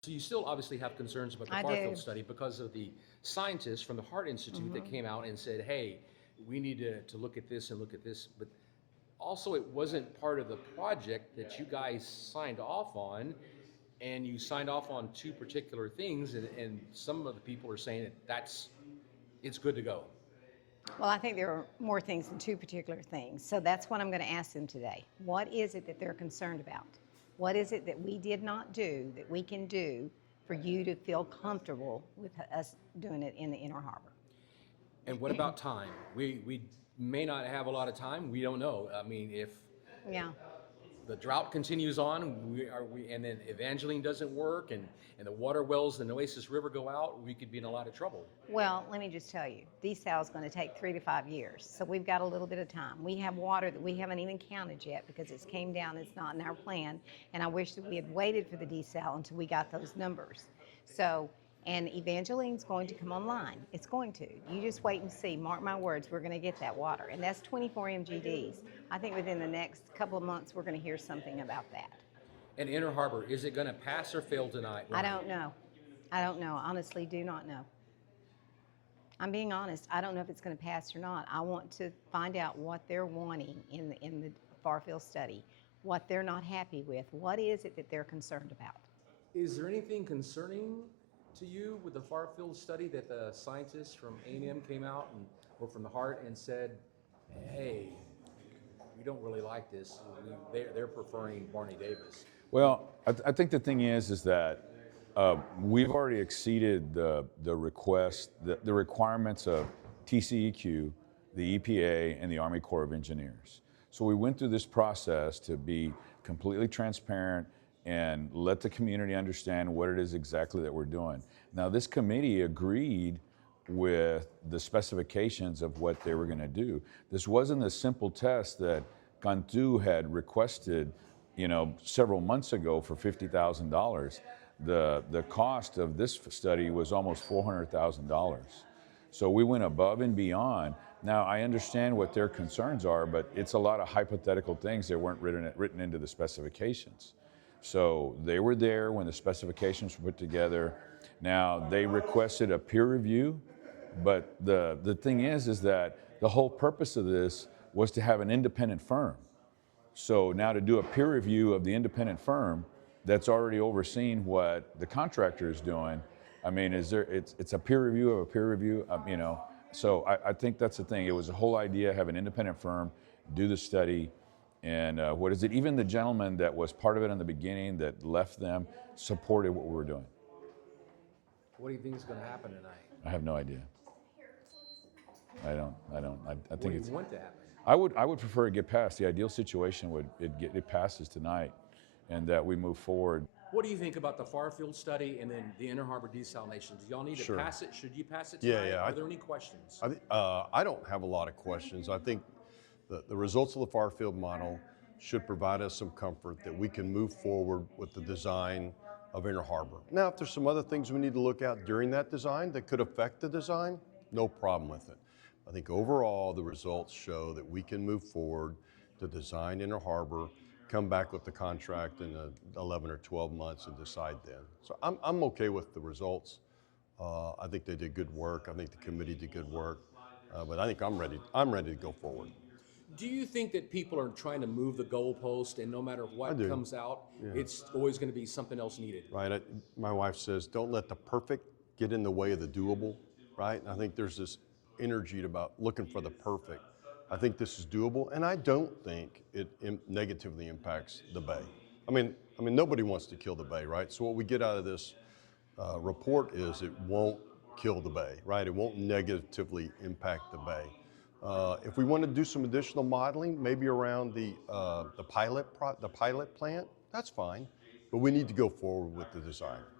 So you still obviously have concerns about the I Farfield do. study because of the scientists from the Heart Institute that came out and said, hey, we need to look at this and look at this. But also, it wasn't part of the project that you guys signed off on, and you signed off on two particular things, and some of the people are saying that it's good to go. Well, I think there are more things than two particular things. So that's what I'm going to ask them today. What is it that they're concerned about? What is it that we did not do that we can do for you to feel comfortable with us doing it in the Inner Harbor? And what about time? We may not have a lot of time. We don't know. I mean, if Yeah. the drought continues on, and then Evangeline doesn't work, and the water wells in the Oasis River go out, we could be in a lot of trouble. Well, let me just tell you, desal is going to take 3 to 5 years, so we've got a little bit of time. We have water that we haven't even counted yet because it's came down, it's not in our plan, and I wish that we had waited for the desal until we got those numbers. So, and Evangeline's going to come online. It's going to. You just wait and see. Mark my words, we're going to get that water, and that's 24 MGDs. I think within the next couple of months, we're going to hear something about that. And Inner Harbor, is it going to pass or fail tonight? I don't know. I don't know. Honestly, do not know. I'm being honest. I don't know if it's going to pass or not. I want to find out what they're wanting in the Farfield study, what they're not happy with. What is it that they're concerned about? Is there anything concerning to you with the Farfield study that the scientists from A&M came out or from the Heart and said, hey, we don't really like this. They're preferring Barney Davis. Well, I think the thing is that we've already exceeded the request, the requirements of TCEQ, the EPA, and the Army Corps of Engineers. So we went through this process to be completely transparent and let the community understand what it is exactly that we're doing. Now, this committee agreed with the specifications of what they were going to do. This wasn't a simple test that Cantu had requested, several months ago for $50,000. The cost of this study was almost $400,000. So we went above and beyond. Now, I understand what their concerns are, but it's a lot of hypothetical things that weren't written into the specifications. So they were there when the specifications were put together. Now, they requested a peer review, but the thing is that the whole purpose of this was to have an independent firm. So now to do a peer review of the independent firm that's already overseeing what the contractor is doing, I mean, it's a peer review of a peer review, So I think that's the thing. It was a whole idea, have an independent firm, do the study, and even the gentleman that was part of it in the beginning that left them supported what we were doing. What do you think is going to happen tonight? I have no idea. I don't. I What do think you it's. want to happen? I would prefer it get passed. The ideal situation would it passes tonight, and that we move forward. What do you think about the Farfield study and then the Inner Harbor desalination? Do y'all need to Sure. pass it? Should you pass it Yeah, tonight? yeah. Are there any questions? I don't have a lot of questions. I think the results of the Farfield model should provide us some comfort that we can move forward with the design of Inner Harbor. Now, if there's some other things we need to look at during that design that could affect the design, no problem with it. I think overall the results show that we can move forward to design Inner Harbor, come back with the contract in 11 or 12 months and decide then. So I'm okay with the results. I think they did good work. I think the committee did good work. But I think I'm ready to go forward. Do you think that people are trying to move the goalpost, and no matter what comes out, it's always going to be something else needed? Right. My wife says, don't let the perfect get in the way of the doable. Right. And I think there's this energy about looking for the perfect. I think this is doable, and I don't think it negatively impacts the bay. I mean, nobody wants to kill the bay, right? So what we get out of this report is it won't kill the bay, right? It won't negatively impact the bay. If we want to do some additional modeling, maybe around the pilot plant, that's fine, but we need to go forward with the design.